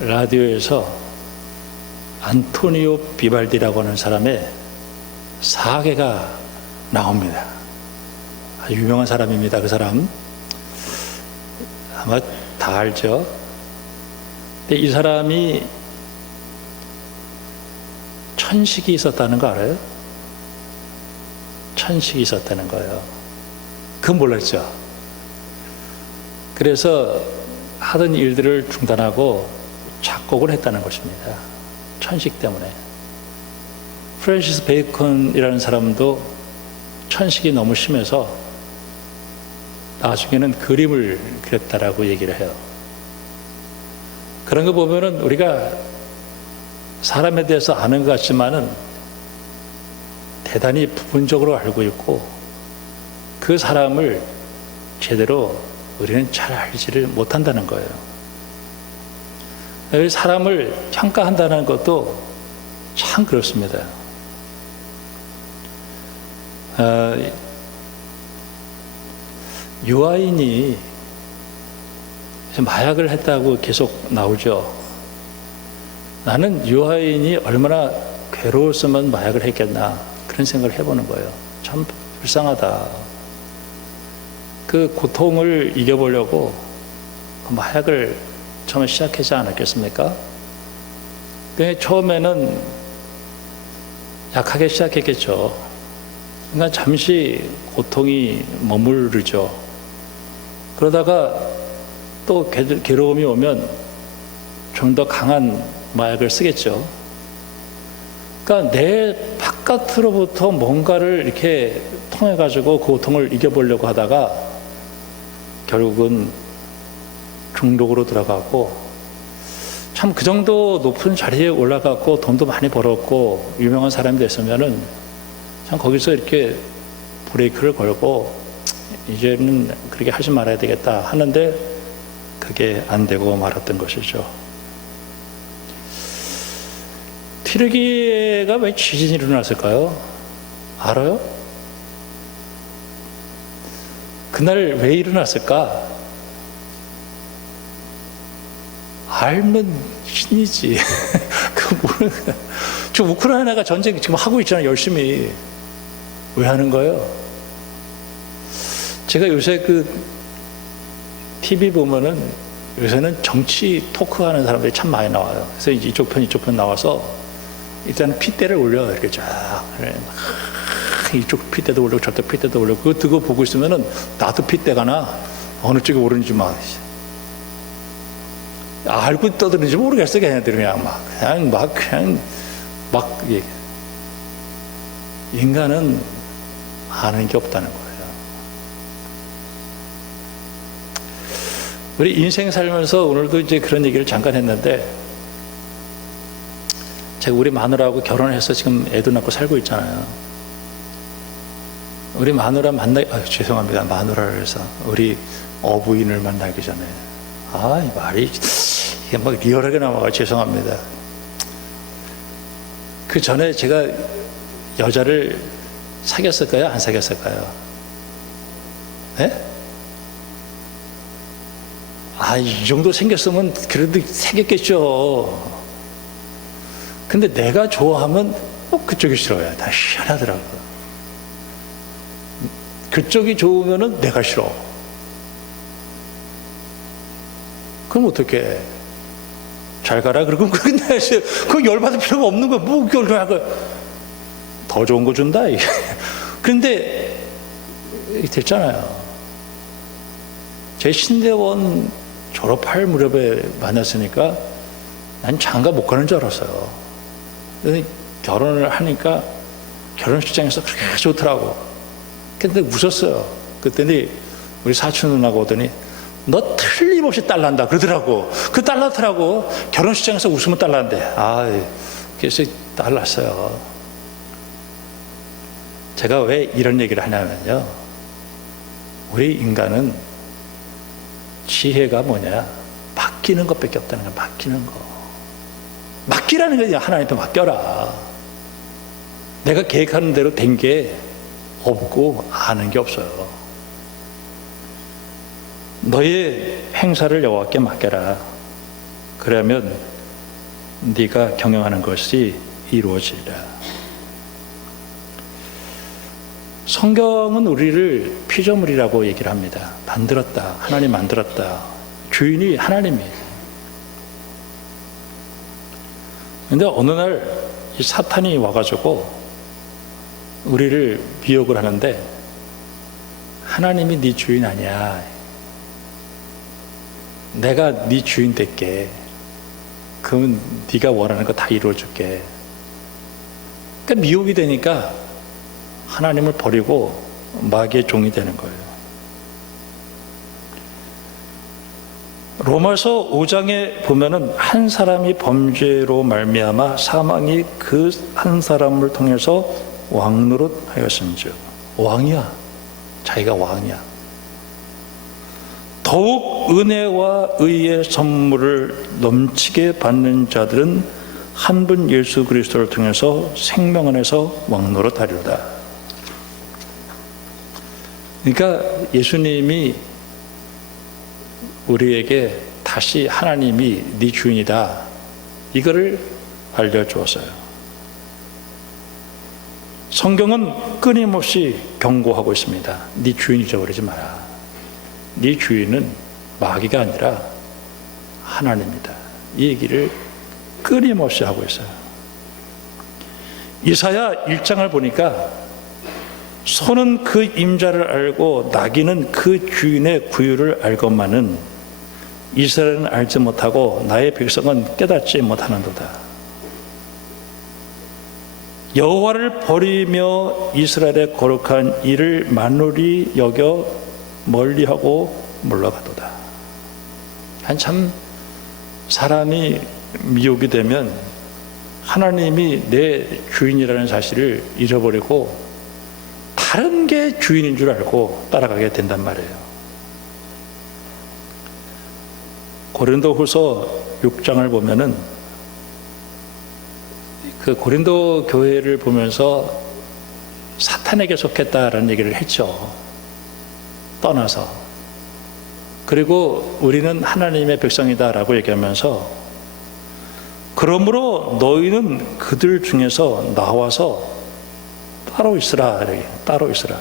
라디오에서 안토니오 비발디라고 하는 사람의 사계가 나옵니다. 아주 유명한 사람입니다. 그 사람 아마 다 알죠. 근데 이 사람이 천식이 있었다는 거 알아요? 천식이 있었다는 거예요. 그건 몰랐죠. 그래서 하던 일들을 중단하고 작곡을 했다는 것입니다. 천식 때문에. 프랜시스 베이컨이라는 사람도 천식이 너무 심해서 나중에는 그림을 그렸다라고 얘기를 해요. 그런 거 보면은 우리가 사람에 대해서 아는 것 같지만은 대단히 부분적으로 알고 있고 그 사람을 제대로 우리는 잘 알지를 못한다는 거예요. 사람을 평가한다는 것도 참 그렇습니다. 유아인이 마약을 했다고 계속 나오죠. 나는 유아인이 얼마나 괴로웠으면 마약을 했겠나 그런 생각을 해보는 거예요. 참 불쌍하다. 그 고통을 이겨보려고 그 마약을 처음에 시작하지 않았겠습니까? 처음에는 약하게 시작했겠죠. 그러니까 잠시 고통이 머무르죠. 그러다가 또 괴로움이 오면 좀 더 강한 마약을 쓰겠죠. 그러니까 내 바깥으로부터 뭔가를 이렇게 통해 가지고 그 고통을 이겨보려고 하다가 결국은 중독으로 들어가고 참 그 정도 높은 자리에 올라갔고 돈도 많이 벌었고 유명한 사람이 됐으면은 참 거기서 이렇게 브레이크를 걸고 이제는 그렇게 하지 말아야 되겠다 하는데 그게 안 되고 말았던 것이죠. 튀르기예가 왜 지진이 일어났을까요? 알아요? 그날 왜 일어났을까? 알면 신이지. 지금 우크라이나가 전쟁 지금 하고 있잖아요. 열심히. 왜 하는 거예요? 제가 요새 그 TV 보면은 요새는 정치 토크하는 사람들이 참 많이 나와요. 그래서 이쪽 편 나와서 일단 핏대를 올려 이렇게 쫙 이쪽 핏대도 올리고 저쪽 핏대도 올리고 그거 듣고 보고 있으면은 나도 핏대가 나 어느 쪽이 오르는지 막 알고 떠드는지 모르겠어. 걔네들이 그냥 막 얘기해. 인간은 아는 게 없다는 거예요. 우리 인생 살면서 오늘도 이제 그런 얘기를 잠깐 했는데 제가 우리 마누라하고 결혼해서 지금 애도 낳고 살고 있잖아요. 우리 마누라 죄송합니다. 마누라를 해서 우리 어부인을 만나기 전에 이 말이 이게 막 리얼하게 나와서 죄송합니다. 그 전에 제가 여자를 사귀었을까요? 안 사귀었을까요? 네? 이 정도 생겼으면 그래도 사귀었겠죠. 근데 내가 좋아하면 그쪽이 싫어요. 다 희한하더라고요. 그쪽이 좋으면은 내가 싫어. 그럼 어떻게? 잘 가라. 그러고 그 열받을 필요가 없는 거야. 뭐 더 좋은 거 준다. 그런데 됐잖아요. 제 신대원 졸업할 무렵에 만났으니까 난 장가 못 가는 줄 알았어요. 결혼을 하니까 결혼식장에서 그렇게 좋더라고. 근데 웃었어요. 그랬더니 우리 사촌 누나가 오더니 너 틀림없이 딸난다 그러더라고. 그 딸났더라고. 결혼식장에서 웃으면 딸난대. 그래서 딸났어요. 제가 왜 이런 얘기를 하냐면요. 우리 인간은 지혜가 뭐냐? 맡기는 것밖에 없다는 거야. 맡기는 거. 맡기라는 거 하나님한테 맡겨라. 내가 계획하는 대로 된 게 없고 아는 게 없어요. 너의 행사를 여호와께 맡겨라. 그러면 네가 경영하는 것이 이루어지리라. 성경은 우리를 피조물이라고 얘기를 합니다. 만들었다. 하나님 만들었다. 주인이 하나님이에요. 그런데 어느 날 이 사탄이 와가지고 우리를 미혹을 하는데, 하나님이 네 주인 아니야. 내가 네 주인 될게. 그러면 네가 원하는 거 다 이루어줄게. 그러니까 미혹이 되니까 하나님을 버리고 마귀의 종이 되는 거예요. 로마서 5장에 보면은 한 사람이 범죄로 말미암아 사망이 그 한 사람을 통해서 왕노릇 하였은즉, 왕이야. 자기가 왕이야. 더욱 은혜와 의의 선물을 넘치게 받는 자들은 한 분 예수 그리스도를 통해서 생명 안에서 왕노릇 하리로다. 그러니까 예수님이 우리에게 다시 하나님이 네 주인이다, 이거를 알려주었어요. 성경은 끊임없이 경고하고 있습니다. 네 주인 잊어버리지 마라. 네 주인은 마귀가 아니라 하나님이다. 이 얘기를 끊임없이 하고 있어요. 이사야 1장을 보니까 소는 그 임자를 알고 나귀는 그 주인의 구유를 알건만은 이스라엘은 알지 못하고 나의 백성은 깨닫지 못하는도다. 여호와를 버리며 이스라엘의 거룩한 일을 만홀히 여겨 멀리하고 물러가도다. 한참 사람이 미혹이 되면 하나님이 내 주인이라는 사실을 잃어버리고 다른 게 주인인 줄 알고 따라가게 된단 말이에요. 고린도후서 6장을 보면은 그 고린도 교회를 보면서 사탄에게 속했다라는 얘기를 했죠. 떠나서. 그리고 우리는 하나님의 백성이다라고 얘기하면서, 그러므로 너희는 그들 중에서 나와서 따로 있으라. 이렇게 따로 있으라.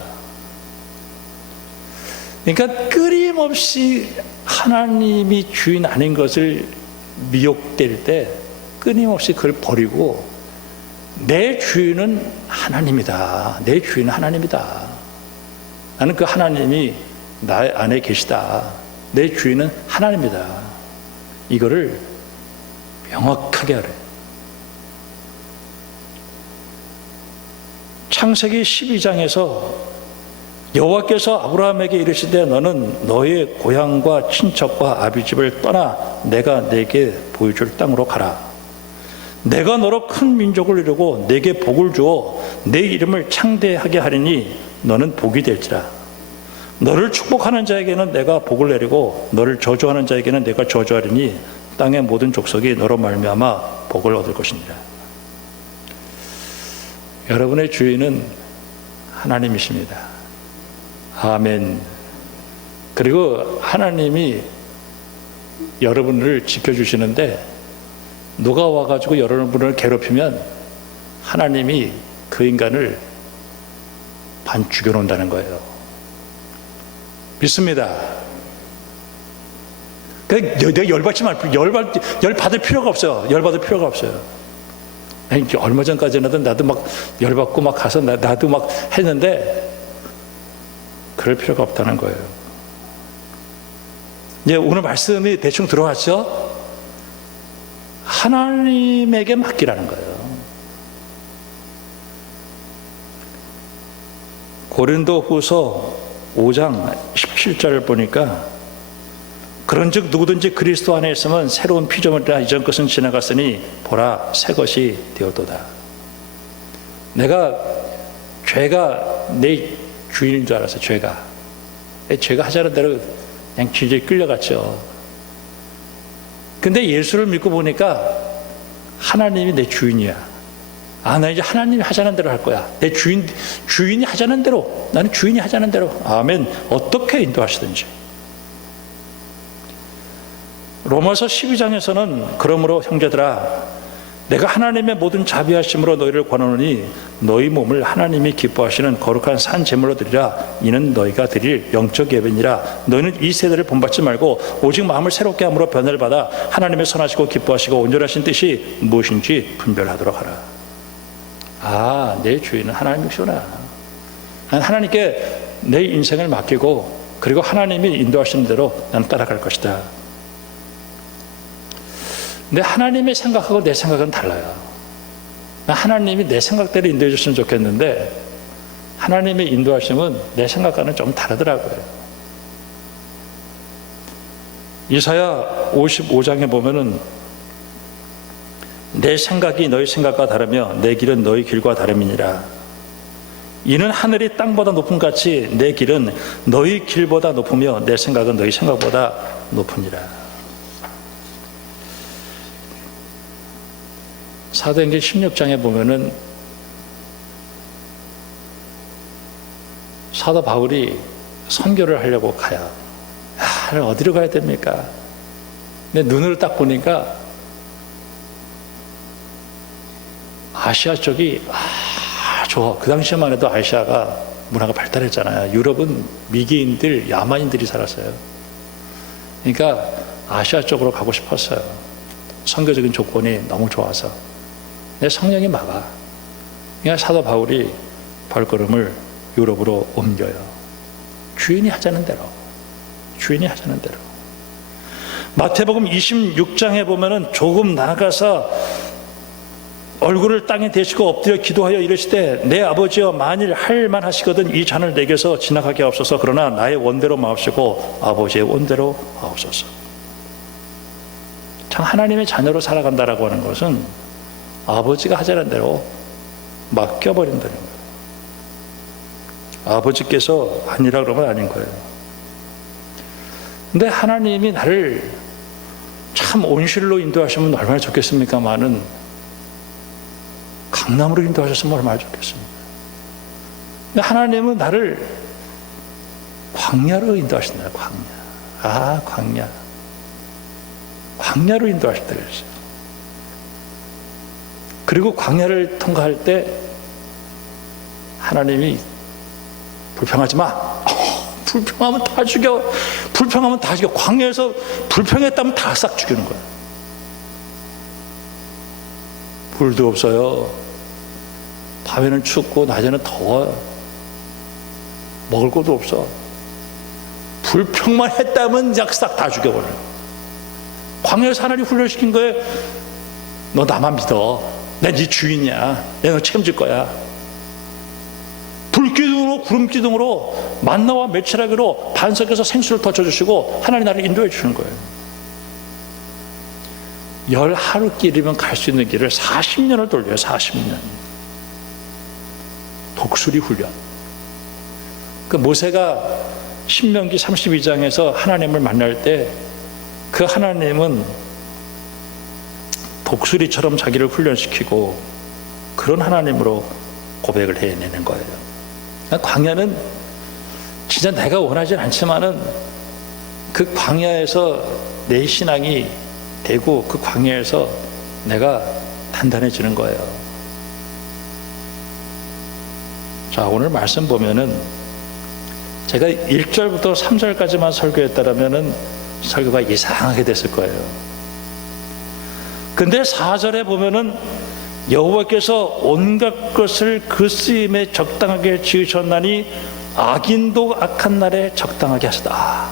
그러니까 끊임없이 하나님이 주인 아닌 것을 미혹될 때 끊임없이 그걸 버리고, 내 주인은 하나님이다. 내 주인은 하나님이다. 나는 그 하나님이 나 안에 계시다. 내 주인은 하나님이다. 이거를 명확하게 하래. 창세기 12장에서 여호와께서 아브라함에게 이르시되 너는 너의 고향과 친척과 아비집을 떠나 내가 내게 보여줄 땅으로 가라. 내가 너로 큰 민족을 이루고 내게 복을 주어 내 이름을 창대하게 하리니 너는 복이 될지라. 너를 축복하는 자에게는 내가 복을 내리고 너를 저주하는 자에게는 내가 저주하리니 땅의 모든 족속이 너로 말미암아 복을 얻을 것이니라. 여러분의 주인은 하나님이십니다. 아멘. 그리고 하나님이 여러분을 지켜주시는데, 누가 와가지고 여러분을 괴롭히면 하나님이 그 인간을 반 죽여놓는다는 거예요. 믿습니다. 내가 열받지 말고, 열받을 필요가 없어요. 열받을 필요가 없어요. 아니, 얼마 전까지는 나도 막 열받고 막 가서 나도 막 했는데, 그럴 필요가 없다는 거예요. 이제 오늘 말씀이 대충 들어왔죠? 하나님에게 맡기라는 거예요. 고린도후서 5장 17절을 보니까, 그런즉 누구든지 그리스도 안에 있으면 새로운 피조물이라, 이전 것은 지나갔으니 보라 새 것이 되었도다. 내가 죄가 내 주인인 줄 알았어요. 죄가 하자는 대로 그냥 질질 끌려갔죠. 근데 예수를 믿고 보니까 하나님이 내 주인이야. 나 이제 하나님이 하자는 대로 할 거야. 내 주인이 하자는 대로, 나는 주인이 하자는 대로. 아멘. 어떻게 인도하시든지. 로마서 12장에서는 그러므로 형제들아 내가 하나님의 모든 자비하심으로 너희를 권하노니 너희 몸을 하나님이 기뻐하시는 거룩한 산 제물로 드리라. 이는 너희가 드릴 영적 예배니라. 너희는 이 세대를 본받지 말고 오직 마음을 새롭게 함으로 변화를 받아 하나님의 선하시고 기뻐하시고 온전하신 뜻이 무엇인지 분별하도록 하라. 내 주인은 하나님이시구나. 난 하나님께 내 인생을 맡기고 그리고 하나님이 인도하시는 대로 나는 따라갈 것이다. 근데 하나님의 생각하고 내 생각은 달라요. 하나님이 내 생각대로 인도해 줬으면 좋겠는데 하나님의 인도하심은 내 생각과는 좀 다르더라고요. 이사야 55장에 보면은 내 생각이 너희 생각과 다르며 내 길은 너희 길과 다름이니라. 이는 하늘이 땅보다 높음 같이 내 길은 너희 길보다 높으며 내 생각은 너희 생각보다 높으니라. 사도행전 16장에 보면은 사도 바울이 선교를 하려고 가요. 어디로 가야 됩니까? 내 눈을 딱 보니까 아시아 쪽이 좋아. 그 당시만 해도 아시아가 문화가 발달했잖아요. 유럽은 미개인들, 야만인들이 살았어요. 그러니까 아시아 쪽으로 가고 싶었어요. 선교적인 조건이 너무 좋아서. 내 성령이 막아. 그러니까 사도 바울이 발걸음을 유럽으로 옮겨요. 주인이 하자는 대로. 주인이 하자는 대로. 마태복음 26장에 보면은 조금 나가서 얼굴을 땅에 대시고 엎드려 기도하여 이르시되 내 아버지여 만일 할 만하시거든 이 잔을 내게서 지나가게 하옵소서. 그러나 나의 원대로 마옵시고 아버지의 원대로 하옵소서. 참 하나님의 자녀로 살아간다라고 하는 것은 아버지가 하자는 대로 맡겨버린다는 거예요. 아버지께서 아니라 그러면 아닌 거예요. 근데 하나님이 나를 참 온실로 인도하시면 얼마나 좋겠습니까마는 강남으로 인도하셨으면 얼마나 좋겠습니까? 근데 하나님은 나를 광야로 인도하신다. 광야. 광야. 광야로 인도하셨다 그랬어요. 그리고 광야를 통과할 때 하나님이 불평하지 마. 불평하면 다 죽여. 불평하면 다 죽여. 광야에서 불평했다면 다 싹 죽이는 거야. 물도 없어요. 밤에는 춥고 낮에는 더워요. 먹을 것도 없어. 불평만 했다면 싹 다 죽여버려요. 광야에서 하나님 훈련시킨 거에 너 나만 믿어. 내 네 주인이야. 내가 너 책임질 거야. 불기둥으로 구름기둥으로 만나와 메추라기로 반석에서 생수를 덮쳐주시고 하나님 나를 인도해 주시는 거예요. 10하루길이면 갈 수 있는 길을 40년을 돌려요. 40년. 독수리 훈련. 그 모세가 신명기 32장에서 하나님을 만날 때 그 하나님은 독수리처럼 자기를 훈련시키고 그런 하나님으로 고백을 해내는 거예요. 광야는 진짜 내가 원하진 않지만은 그 광야에서 내 신앙이 되고 그 광야에서 내가 단단해지는 거예요. 자, 오늘 말씀 보면은 제가 1절부터 3절까지만 설교했다라면은 설교가 이상하게 됐을 거예요. 근데 4절에 보면은 여호와께서 온갖 것을 그 쓰임에 적당하게 지으셨나니 악인도 악한 날에 적당하게 하시다.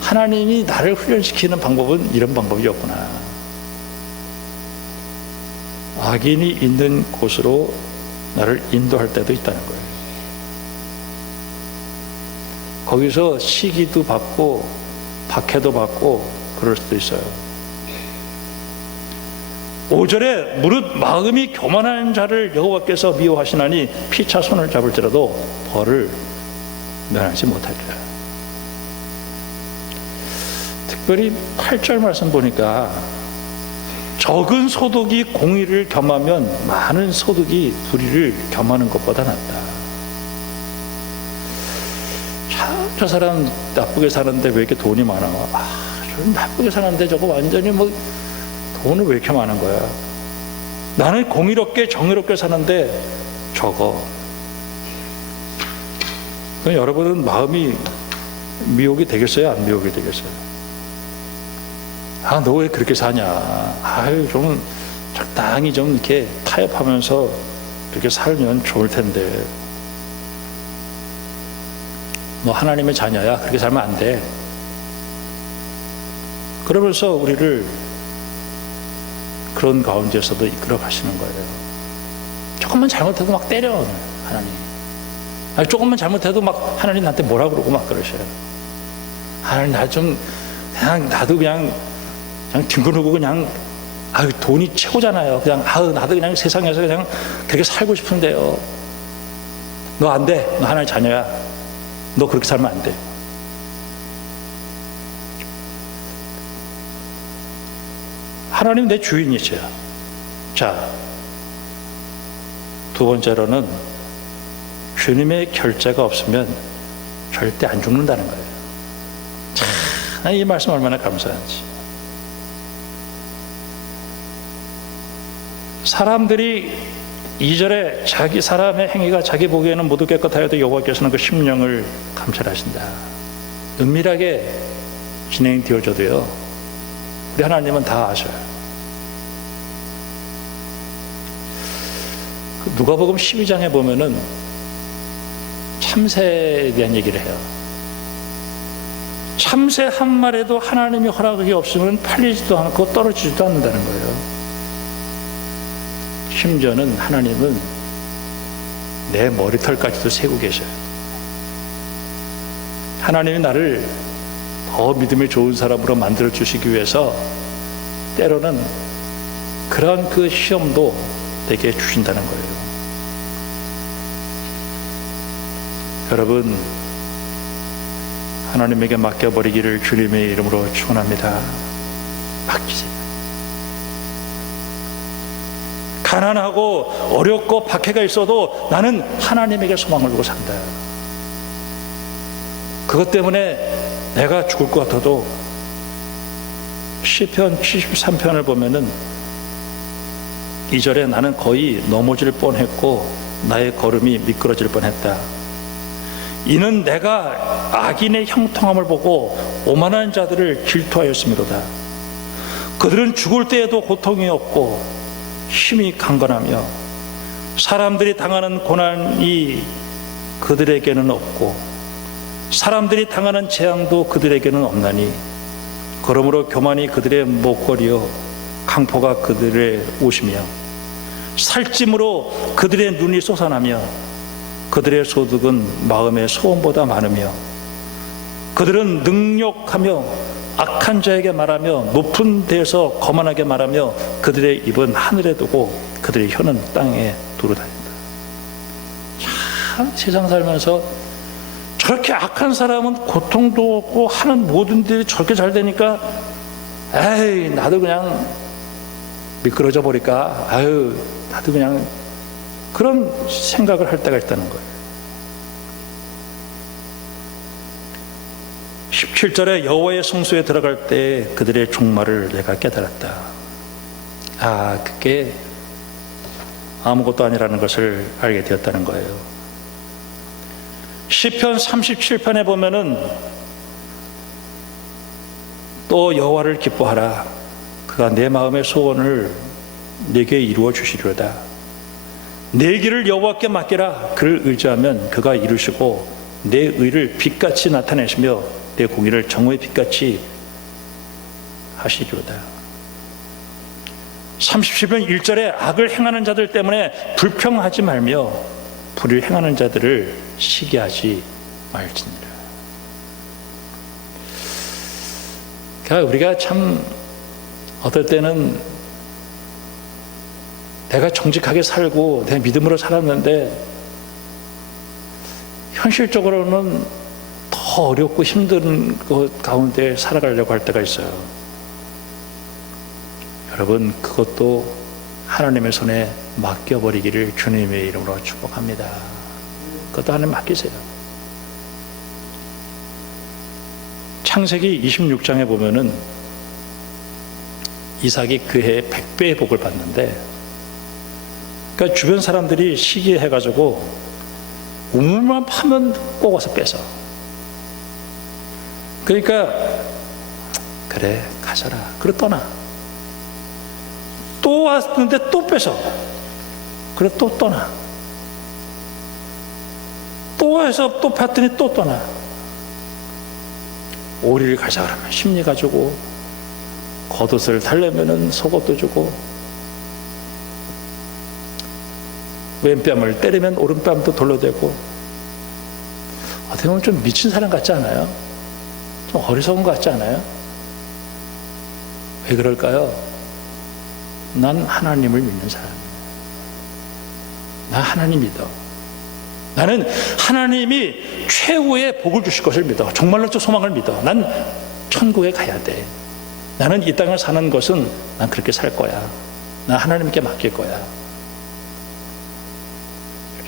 하나님이 나를 훈련시키는 방법은 이런 방법이었구나. 악인이 있는 곳으로 나를 인도할 때도 있다는 거예요. 거기서 시기도 받고 박해도 받고 그럴 수도 있어요. 5절에 무릇 마음이 교만한 자를 여호와께서 미워하시나니 피차 손을 잡을지라도 벌을 면하지 못하리라. 특별히 8절 말씀 보니까 적은 소득이 공의를 겸하면 많은 소득이 불의를 겸하는 것보다 낫다. 참 저 사람 나쁘게 사는데 왜 이렇게 돈이 많아? 저 나쁘게 사는데 저거 완전히 뭐 돈을 왜 이렇게 많은 거야? 나는 공의롭게 정의롭게 사는데 저거. 그럼 여러분은 마음이 미혹이 되겠어요? 안 미혹이 되겠어요? 너 왜 그렇게 사냐? 좀 적당히 좀 이렇게 타협하면서 그렇게 살면 좋을 텐데. 너 하나님의 자녀야. 그렇게 살면 안 돼. 그러면서 우리를 그런 가운데서도 이끌어 가시는 거예요. 조금만 잘못해도 막 때려, 하나님. 조금만 잘못해도 막 하나님 나한테 뭐라 그러고 막 그러셔요. 하나님 나도 그냥 뒹구르고 그냥 돈이 최고잖아요. 그냥 나도 그냥 세상에서 그냥 그렇게 살고 싶은데요. 너 안 돼. 너 하나님의 자녀야. 너 그렇게 살면 안 돼. 하나님 내 주인이세요. 자, 두 번째로는 주님의 결제가 없으면 절대 안 죽는다는 거예요. 참, 이 말씀 얼마나 감사한지. 사람들이 2절에 자기 사람의 행위가 자기 보기에는 모두 깨끗하여도 여호와께서는 그 심령을 감찰하신다. 은밀하게 진행되어져도요, 우리 하나님은 다 아셔요. 누가복음 12장에 보면은 참새에 대한 얘기를 해요. 참새 한 마리도 하나님이 허락이 없으면 팔리지도 않고 떨어지지도 않는다는 거예요. 심지어는 하나님은 내 머리털까지도 세고 계셔요. 하나님이 나를 더 믿음이 좋은 사람으로 만들어 주시기 위해서 때로는 그런 그 시험도 내게 주신다는 거예요. 여러분, 하나님에게 맡겨버리기를 주님의 이름으로 축원합니다. 맡기세요. 가난하고 어렵고 박해가 있어도 나는 하나님에게 소망을 두고 산다. 그것 때문에 내가 죽을 것 같아도 시편 73편을 보면은 2절에 나는 거의 넘어질 뻔했고 나의 걸음이 미끄러질 뻔했다. 이는 내가 악인의 형통함을 보고 오만한 자들을 질투하였음이로다. 그들은 죽을 때에도 고통이 없고 힘이 강건하며 사람들이 당하는 고난이 그들에게는 없고 사람들이 당하는 재앙도 그들에게는 없나니 그러므로 교만이 그들의 목걸이요 강포가 그들의 옷이며 살찜으로 그들의 눈이 솟아나며 그들의 소득은 마음의 소원보다 많으며 그들은 능욕하며 악한 자에게 말하며 높은 데에서 거만하게 말하며 그들의 입은 하늘에 두고 그들의 혀는 땅에 두루 다닌다. 참 세상 살면서 저렇게 악한 사람은 고통도 없고 하는 모든 일이 저렇게 잘 되니까 에이 나도 그냥 미끄러져 버릴까, 나도 그냥 그런 생각을 할 때가 있다는 거예요. 17절에 여호와의 성소에 들어갈 때 그들의 종말을 내가 깨달았다. 그게 아무것도 아니라는 것을 알게 되었다는 거예요. 시편 37편에 보면은 또 여호와를 기뻐하라. 그가 내 마음의 소원을 내게 이루어 주시리로다. 내 길을 여호와께 맡기라. 그를 의지하면 그가 이루시고 내 의를 빛같이 나타내시며 내 공의를 정오의 빛같이 하시리로다. 37편 1절에 악을 행하는 자들 때문에 불평하지 말며 불을 행하는 자들을 시기하지 말지니라. 그러니까 우리가 참 어떨 때는 내가 정직하게 살고 내 믿음으로 살았는데 현실적으로는 더 어렵고 힘든 것 가운데 살아가려고 할 때가 있어요. 여러분, 그것도 하나님의 손에 맡겨버리기를 주님의 이름으로 축복합니다. 그것도 하나님 맡기세요. 창세기 26장에 보면은 이삭이 그 해에 100배의 복을 받는데, 그러니까 주변 사람들이 시기해가지고 우물만 파면 꼭 와서 뺏어. 그러니까 그래 가져라. 그리고 떠나. 또 왔는데 또 뺏어. 그래 또 떠나. 또 해서 또 봤더니 또 떠나. 오리를 가자 그러면 심리 가지고, 겉옷을 달래면은 속옷도 주고, 왼뺨을 때리면 오른뺨도 돌려대고. 어떻게 보면 좀 미친 사람 같지 않아요? 좀 어리석은 것 같지 않아요? 왜 그럴까요? 난 하나님을 믿는 사람이에요. 나 하나님 믿어. 나는 하나님이 최후의 복을 주실 것을 믿어. 종말론적 소망을 믿어. 난 천국에 가야 돼. 나는 이 땅을 사는 것은 난 그렇게 살 거야. 난 하나님께 맡길 거야.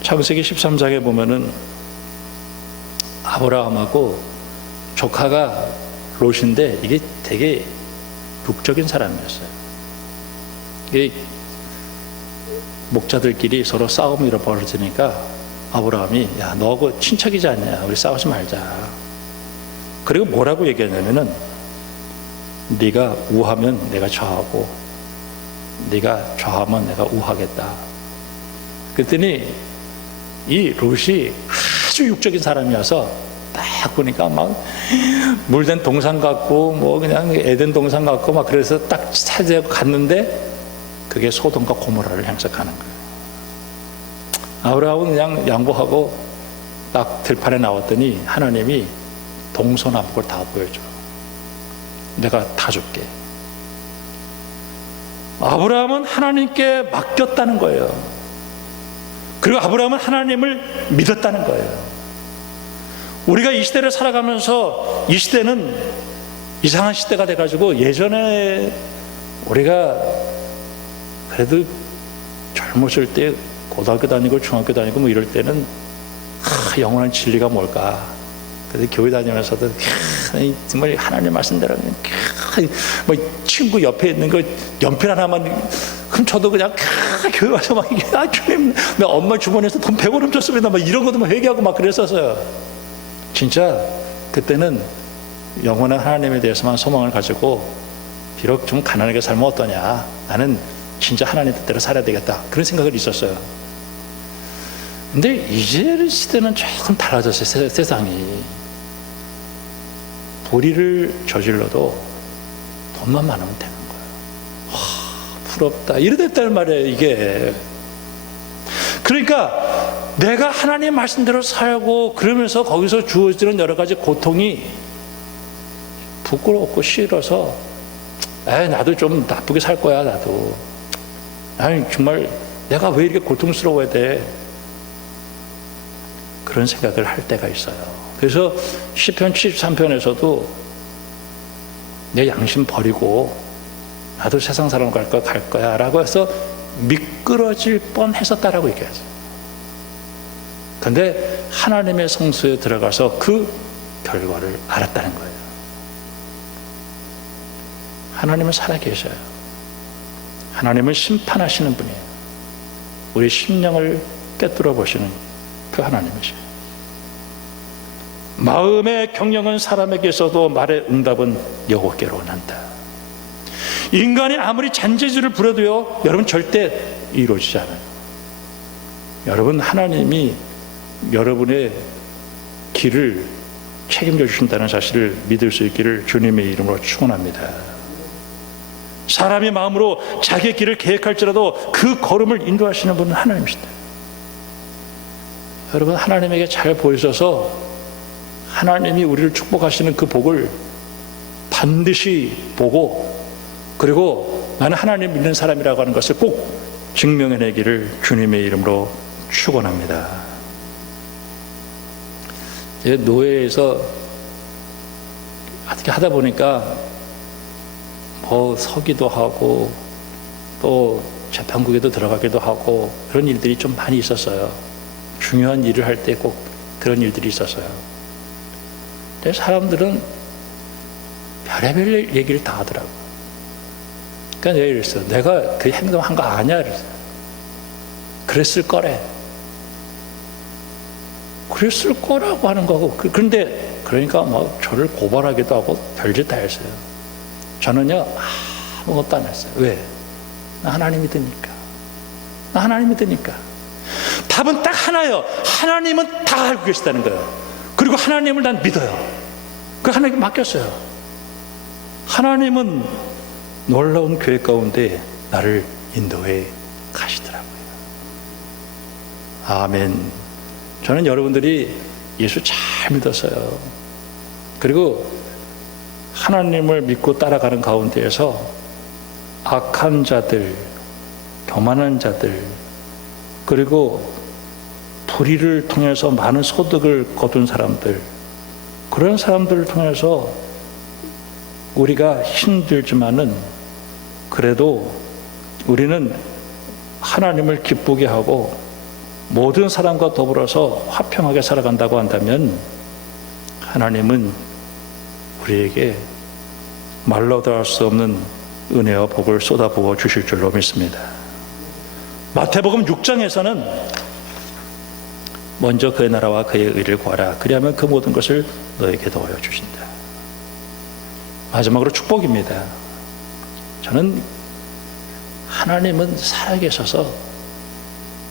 창세기 13장에 보면은 아브라함하고 조카가 롯인데, 이게 되게 육적인 사람이었어요. 이게 목자들끼리 서로 싸움이 벌어지니까 아브라함이 야, 너하고 친척이지 않냐, 우리 싸우지 말자. 그리고 뭐라고 얘기하냐면은 네가 우하면 내가 좌하고 네가 좌하면 내가 우하겠다. 그랬더니 이 롯이 아주 육적인 사람이어서 딱 보니까 막 물된 동상 같고 뭐 그냥 에덴 동상 같고 막, 그래서 딱 차지하고 갔는데 그게 소돔과 고모라를 향석하는 거예요. 아브라함은 그냥 양보하고 딱 들판에 나왔더니 하나님이 동서남북을 다 보여줘. 내가 다 줄게. 아브라함은 하나님께 맡겼다는 거예요. 그리고 아브라함은 하나님을 믿었다는 거예요. 우리가 이 시대를 살아가면서, 이 시대는 이상한 시대가 돼가지고, 예전에 우리가 그래도 젊었을 때 고등학교 다니고 중학교 다니고 뭐 이럴 때는 영원한 진리가 뭘까. 그래서 교회 다니면서도 정말 하나님 말씀대로 뭐 친구 옆에 있는 거 연필 하나만 훔쳐도 그냥 교회 와서 막 주님, 나 엄마 주머니에서 돈 100원 훔쳤습니다 막 이런 것도 막 회개하고 막 그랬었어요. 진짜 그때는 영원한 하나님에 대해서만 소망을 가지고, 비록 좀 가난하게 살면 어떠냐, 나는 진짜 하나님 뜻대로 살아야 되겠다, 그런 생각이 있었어요. 근데 이제 시대는 조금 달라졌어요. 세상이. 불의를 저질러도 돈만 많으면 되는 거예요. 와, 부럽다 이러댔단 말이에요 이게. 그러니까 내가 하나님 말씀대로 살고 그러면서 거기서 주어지는 여러 가지 고통이 부끄럽고 싫어서, 나도 좀 나쁘게 살 거야. 나도 아니 정말 내가 왜 이렇게 고통스러워야 돼, 그런 생각을 할 때가 있어요. 그래서 시편 73편에서도 내 양심 버리고 나도 세상 사람 갈 거야 라고 해서 미끄러질 뻔했었다라고 얘기하죠. 근데 하나님의 성소에 들어가서 그 결과를 알았다는 거예요. 하나님은 살아계셔요. 하나님은 심판하시는 분이에요. 우리 심령을 꿰뚫어 보시는 그 하나님이셔요. 마음의 경영은 사람에게 있어도 말의 응답은 여호와께로 난다. 인간이 아무리 잔재주를 부려도요, 여러분 절대 이루어지지 않아요. 여러분, 하나님이 여러분의 길을 책임져 주신다는 사실을 믿을 수 있기를 주님의 이름으로 축원합니다. 사람이 마음으로 자기의 길을 계획할지라도 그 걸음을 인도하시는 분은 하나님이시다. 여러분, 하나님에게 잘 보이셔서 하나님이 우리를 축복하시는 그 복을 반드시 보고, 그리고 나는 하나님 믿는 사람이라고 하는 것을 꼭 증명해내기를 주님의 이름으로 축원합니다. 노예에서 어떻게 하다 보니까 뭐 서기도 하고 또 재판국에도 들어가기도 하고 그런 일들이 좀 많이 있었어요. 중요한 일을 할 때 꼭 그런 일들이 있었어요. 근데 사람들은 별의별 얘기를 다 하더라고. 그러니까 내가 이랬어. 내가 그 행동한 거 아냐? 그랬어. 그랬을 거래. 그랬을 거라고 하는 거고. 그런데 그러니까 막 저를 고발하기도 하고 별짓 다 했어요. 저는요 아무것도 안 했어요. 왜? 나 하나님 믿으니까. 나 하나님 믿으니까. 답은 딱 하나예요. 하나님은 다 알고 계시다는 거예요. 그리고 하나님을 난 믿어요. 그 하나님께 맡겼어요. 하나님은 놀라운 교회 가운데 나를 인도해 가시더라고요. 아멘. 저는 여러분들이 예수 잘 믿었어요. 그리고 하나님을 믿고 따라가는 가운데에서 악한 자들, 교만한 자들, 그리고 불의를 통해서 많은 소득을 거둔 사람들, 그런 사람들을 통해서 우리가 힘들지만은 그래도 우리는 하나님을 기쁘게 하고 모든 사람과 더불어서 화평하게 살아간다고 한다면 하나님은 우리에게 말로 다 할 수 없는 은혜와 복을 쏟아부어 주실 줄로 믿습니다. 마태복음 6장에서는 먼저 그의 나라와 그의 의를 구하라. 그리하면 그 모든 것을 너에게 더하여 주신다. 마지막으로 축복입니다. 저는 하나님은 살아계셔서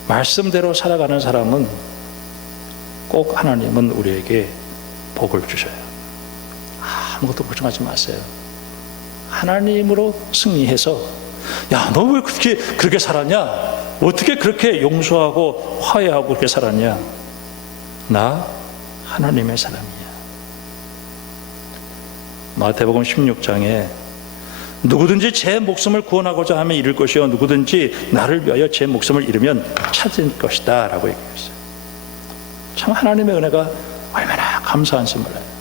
말씀대로 살아가는 사람은 꼭 하나님은 우리에게 복을 주셔요. 아무것도 걱정하지 마세요. 하나님으로 승리해서 야, 너 왜 그렇게 살았냐? 어떻게 그렇게 용서하고 화해하고 그렇게 살았냐? 나 하나님의 사람이야. 마태복음 16장에 누구든지 제 목숨을 구원하고자 하면 잃을 것이요 누구든지 나를 위하여 제 목숨을 잃으면 찾을 것이다 라고 얘기했어요. 참 하나님의 은혜가 얼마나 감사한지 몰라요.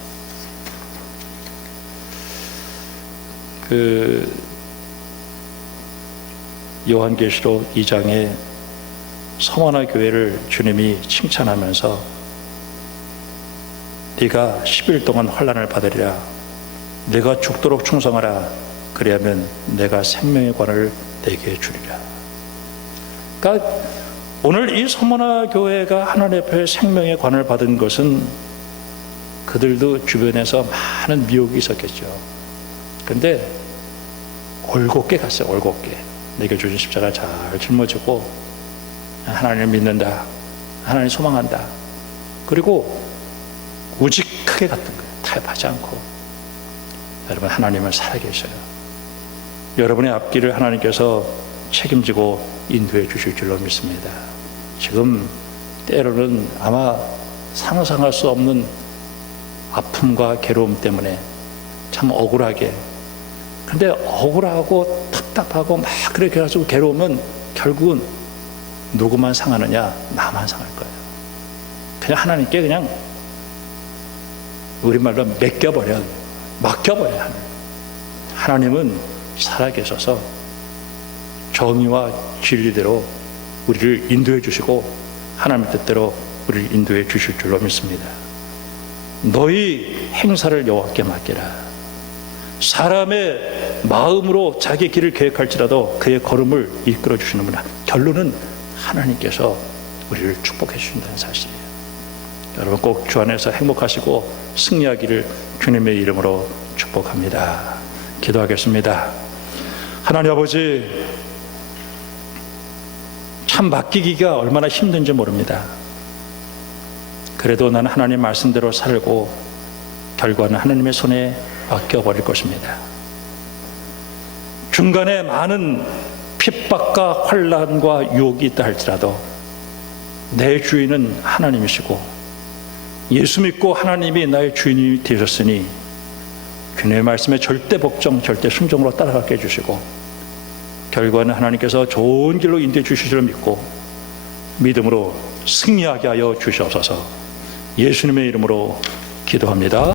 요한계시록 2장에 서머나 교회를 주님이 칭찬하면서 네가 10일 동안 환난을 받으리라. 네가 죽도록 충성하라. 그리하면 내가 생명의 관을 내게 주리라. 그러니까 오늘 이 서머나 교회가 하나님 앞에 생명의 관을 받은 것은 그들도 주변에서 많은 미혹이 있었겠죠. 그런데 올곧게 갔어요. 올곧게. 내게 주신 십자가 잘 짊어지고 하나님을 믿는다. 하나님 소망한다. 그리고 우직하게 갔던 거예요. 타협하지 않고. 여러분, 하나님은 살아계셔요. 여러분의 앞길을 하나님께서 책임지고 인도해 주실 줄로 믿습니다. 지금 때로는 아마 상상할 수 없는 아픔과 괴로움 때문에 참 억울하게, 근데 억울하고 답답하고 막 그렇게 해가지고 괴로우면 결국은 누구만 상하느냐? 나만 상할 거예요. 그냥 하나님께 그냥 우리말로 맡겨버려요. 하나님은 살아계셔서 정의와 진리대로 우리를 인도해 주시고 하나님의 뜻대로 우리를 인도해 주실 줄로 믿습니다. 너희 행사를 여호와께 맡기라. 사람의 마음으로 자기 길을 계획할지라도 그의 걸음을 이끌어 주시는구나. 결론은 하나님께서 우리를 축복해 주신다는 사실이에요. 여러분 꼭 주 안에서 행복하시고 승리하기를 주님의 이름으로 축복합니다. 기도하겠습니다. 하나님 아버지, 참 맡기기가 얼마나 힘든지 모릅니다. 그래도 나는 하나님 말씀대로 살고 결과는 하나님의 손에 맡겨버릴 것입니다. 중간에 많은 핍박과 환난과 유혹이 있다 할지라도 내 주인은 하나님이시고 예수 믿고 하나님이 나의 주인이 되셨으니 주님의 말씀에 절대 복종, 절대 순종으로 따라가게 해주시고 결과는 하나님께서 좋은 길로 인도해 주실 줄 믿고 믿음으로 승리하게 하여 주시옵소서. 예수님의 이름으로 기도합니다.